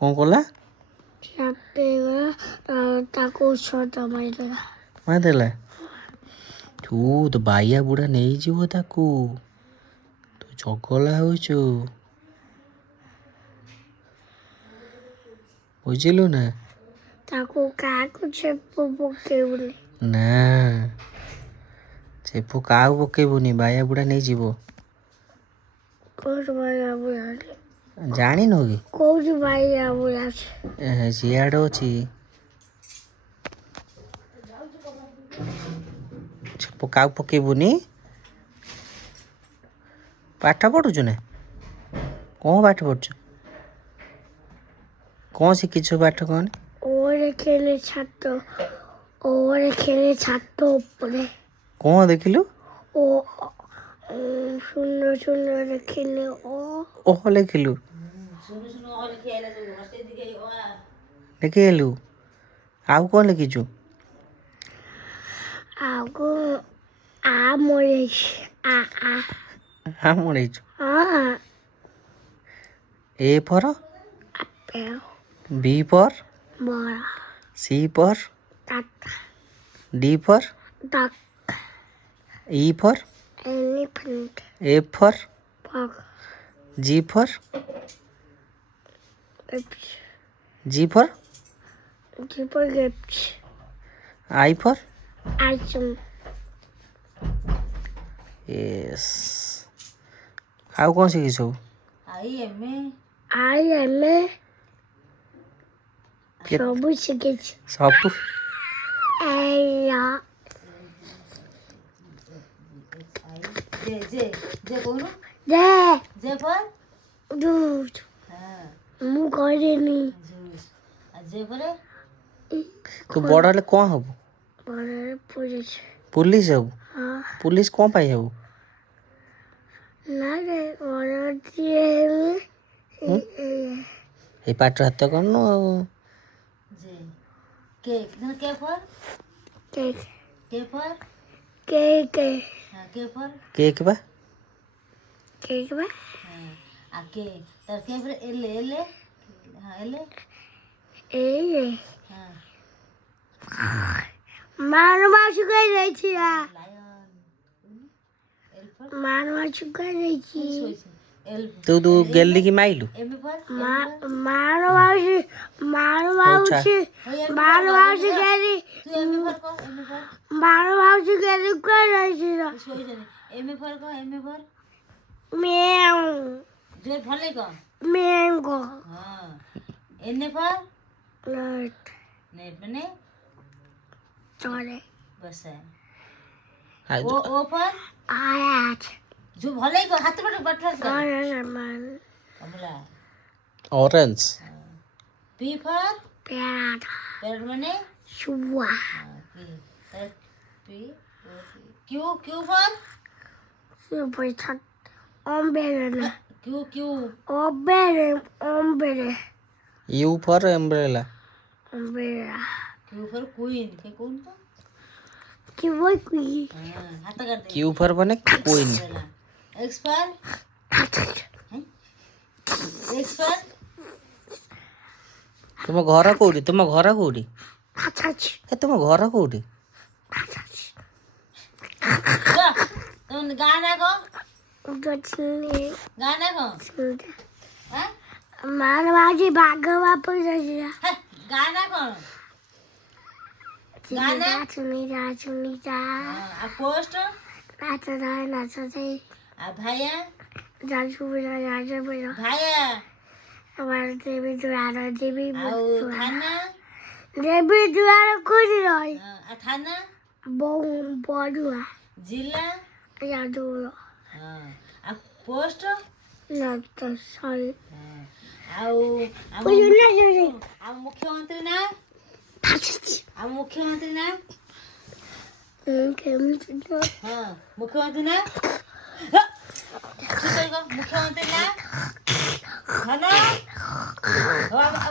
କ'ଣ କଲା? ତାକୁ ଛୋଟ ମାରିଦେଲା। ମାରିଦେଲା? ତୁ ତ ବାଇଆ ବୁଢ଼ା ନେଇଯିବ ତାକୁ, ତୁ ଚଗଲା ହଉଛୁ, ବୁଝିଲୁ ନା? ତାକୁ କାହାକୁ ଚେପ ପକେଇବୁନି। ନା, ଚେପ କାହାକୁ ପକେଇବୁନି, ବାଇଆ ବୁଢ଼ା ନେଇଯିବ। କୋଉଠି ବାଇଆ ବୁଢ଼ା? ଜାଣିନୁ କି? କୋଉଠି ବାଇଆ ବୁଢ଼ା ଅଛି? ସିଆଡ଼େ ଅଛି। ଚେପ କାହାକୁ ପକେଇବୁନି। ପାଠ ପଢ଼ୁଛୁ ନା? କ'ଣ ପାଠ ପଢ଼ୁଛୁ? କ'ଣ ଶିଖିଛୁ ପାଠ କହନି? ଓରେ ଖେଳେ ଛାତ ଉପରେ। କ'ଣ ଦେଖିଲୁ? ଓ ଶୂନ୍ୟ ଶୂନ୍ୟ ଦେଖିଲେ ଓହ ଲେଖିଲୁ? ଲେଖିଲୁ? ଆଉ କ'ଣ ଲେଖିଛୁ? ଆଗ ଆ ମରେଇଛି। ଆ ମରେଇଛୁ? A for apple. B for Ball. C for Duck. D for Duck. E for Elephant. F for Frog. G for Grapes. G for Grapes. I for Ice. yes. ଆଉ କ'ଣ ଶିଖିଛୁ? I am ସବୁ ଶିଖିଛି। ସବୁ? ମୁଁ କରିନି। ତୁ ବଡ଼ ହେଲେ କ'ଣ ହବୁ? ପୁଲିସ। ପୁଲିସ ହବୁ? ପୁଲିସ କ'ଣ ପାଇଁ ହବୁ? ଏଇ ପାଠ ହାତ କରୁନୁ ଆଉ। କେକ୍ ବା ମାନବା ଶୁଖାଯାଇଛି। ମାନବା ଶୁଖାଯାଇଛି। ତୁ ଗେଲିକି ମାଇଲୁ? जो भले को हाथ but orange. P for parrot. Parrot माने चूहा। क्यू फॉर छत umbrella. Q umbrella. You for umbrella. Q for queen. के कौन तो क्यू फॉर बने क्वीन। एक्स फॉर तुम घर कोठी? तुम घर कोठी? तुम घर कोठी? गाना को मानवाजी भागवा पर गाना कौन? गाना सुनीता आ पोस्ट नाचते आ भाया जाजू भाया हमारे देवी द्वार थाना देवी द्वार कुछ रही आ थाना बड़ुआ जिला यादव आ पोस्ट ना तो सही आ मुख्यमंत्री ना मुख्यमंत्री ना मुख्यमंत्री ना मुख्यमंत्री ना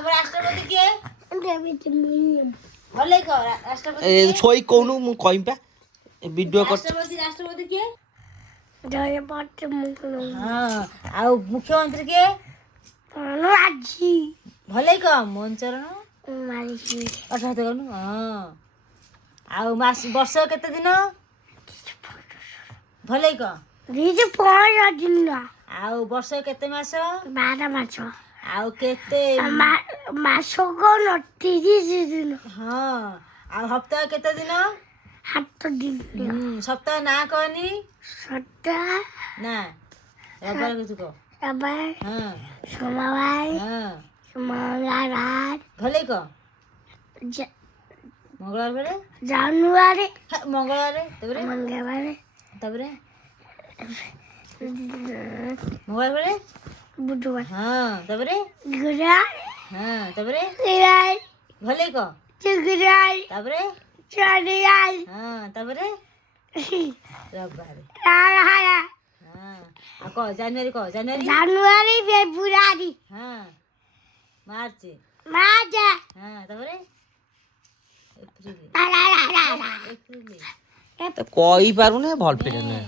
राष्ट्रपति के भले को राष्ट्रपति छोई कहनु मु कहिम पा वीडियो कर। राष्ट्रपति के मुख्यमंत्री के ଭଲେଇ କହ ମୋହନ ଚରଣ ମାରିଛି ଅଠ ହାତ କହୁନୁ ହଁ ଆଉ ମାସ ବର୍ଷ କେତେ ଦିନ ଭଲେଇ କହ ଦିଦି 15 ଦିନ ଆଉ ବର୍ଷ କେତେ ମାସ 12 ମାସ ଆଉ କେତେ ମାସକ 30 ଦିନ ହଁ ଆଉ ସପ୍ତାହ କେତେ ଦିନ 7 ଦିନ ସପ୍ତାହ ନାଁ କହନି ସପ୍ତାହ ନା ରବିବାର କିଛି କହ ରବିବାର ହଁ ସୋମବାର ହଁ ମଙ୍ଗଳବାର ଭଲେଇ କହ ମଙ୍ଗଳବାର ପରେ ଜାନୁଆରୀ ମଙ୍ଗଳବାର ତାପରେ ମଙ୍ଗଳବାର ତାପରେ ମଙ୍ଗଳବାର ପରେ ବୁଧବାର ହଁ ତାପରେ ଗୁରୁବାର ହଁ ତାପରେ ଶନିବାର ଭଲେଇ କହ ଶୁକ୍ରବାର ତାପରେ ଶନିବାର ହଁ ତାପରେ ରବିବାର ରବିବାର ହଁ ଆଉ କହ ଜାନୁଆରୀ କହ ଜାନୁଆରୀ ଜାନୁଆରୀ ଫେବୃଆରୀ ହଁ ମାର୍ଚ୍ଚ ମାର୍ଚ୍ଚ ହଁ ତାପରେ ଏପ୍ରିଲ ଲା ଲା ଲା ଲା ଲା ଏପ୍ରିଲ ତ କହିପାରୁନି ଭଲ ପିଲା ନୁହେଁ